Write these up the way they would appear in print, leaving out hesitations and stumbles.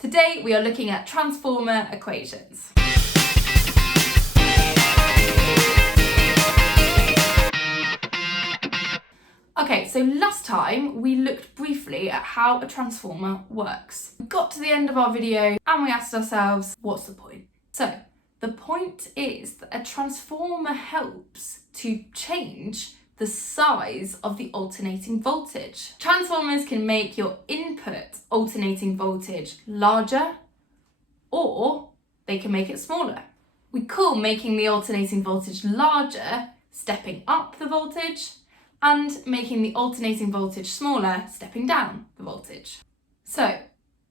Today we are looking at transformer equations. Okay, so last time we looked briefly at how a transformer works. We got to the end of our video and we asked ourselves, what's the point? So the point is that a transformer helps to change the size of the alternating voltage. Transformers can make your input alternating voltage larger, or they can make it smaller. We call making the alternating voltage larger stepping up the voltage, and making the alternating voltage smaller stepping down the voltage. So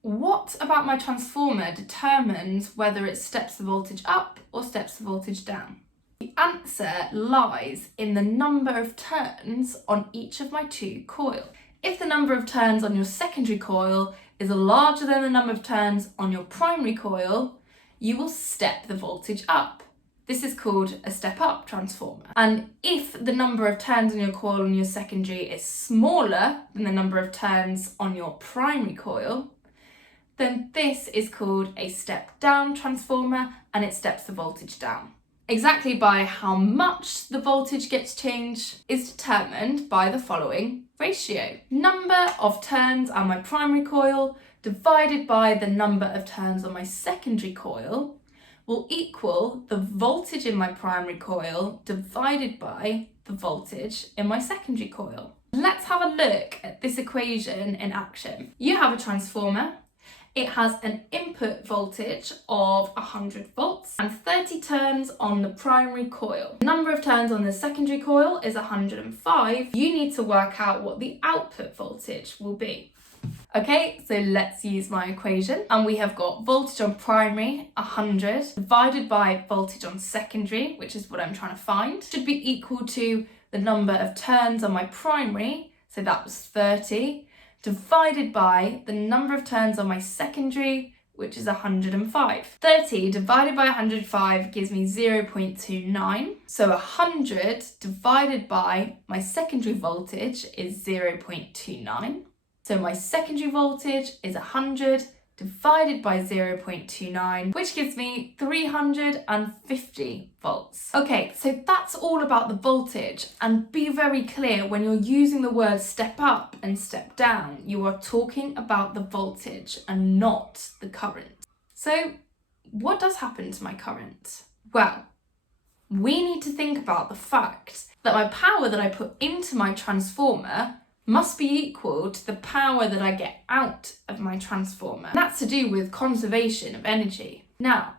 what about my transformer determines whether it steps the voltage up or steps the voltage down? The answer lies in the number of turns on each of my two coils. If the number of turns on your secondary coil is larger than the number of turns on your primary coil, you will step the voltage up. This is called a step-up transformer. And if the number of turns on your coil on your secondary is smaller than the number of turns on your primary coil, then this is called a step-down transformer and it steps the voltage down. Exactly by how much the voltage gets changed is determined by the following ratio. Number of turns on my primary coil divided by the number of turns on my secondary coil will equal the voltage in my primary coil divided by the voltage in my secondary coil. Let's have a look at this equation in action. You have a transformer. It has an input voltage of 100 volts and 30 turns on the primary coil. The number of turns on the secondary coil is 105. You need to work out what the output voltage will be. Okay, so let's use my equation. And we have got voltage on primary, 100, divided by voltage on secondary, which is what I'm trying to find, should be equal to the number of turns on my primary, so that was 30, divided by the number of turns on my secondary, which is 105. 30 divided by 105 gives me 0.29. So 100 divided by my secondary voltage is 0.29. So my secondary voltage is 100 divided by 0.29, which gives me 350 volts. Okay, so that's all about the voltage. And be very clear, when you're using the words step up and step down, you are talking about the voltage and not the current. So what does happen to my current? Well, we need to think about the fact that my power that I put into my transformer must be equal to the power that I get out of my transformer. And that's to do with conservation of energy. Now,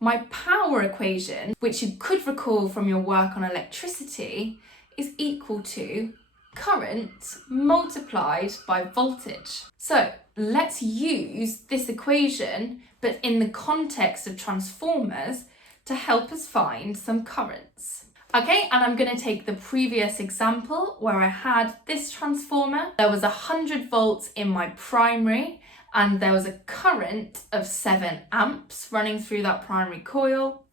my power equation, which you could recall from your work on electricity, is equal to current multiplied by voltage. So let's use this equation, but in the context of transformers, to help us find some currents. Okay, and I'm going to take the previous example where I had this transformer. There was 100 volts in my primary and there was a current of 7 amps running through that primary coil.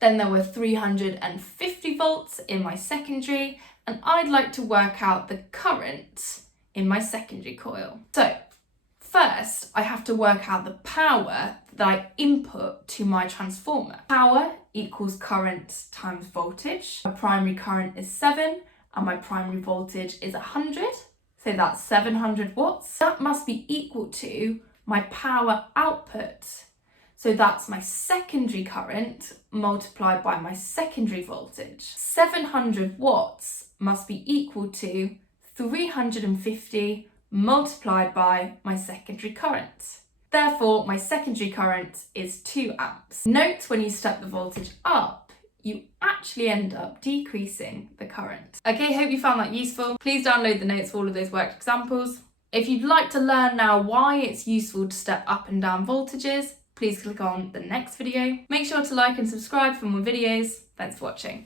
Then there were 350 volts in my secondary, and I'd like to work out the current in my secondary coil. So first, I have to work out the power that I input to my transformer. Power equals current times voltage. My primary current is 7 and my primary voltage is 100. So that's 700 watts. That must be equal to my power output. So that's my secondary current multiplied by my secondary voltage. 700 watts must be equal to 350 multiplied by my secondary current. Therefore, my secondary current is 2 amps. Note when you step the voltage up, you actually end up decreasing the current. Okay, hope you found that useful. Please download the notes for all of those worked examples. If you'd like to learn now why it's useful to step up and down voltages, please click on the next video. Make sure to like and subscribe for more videos. Thanks for watching.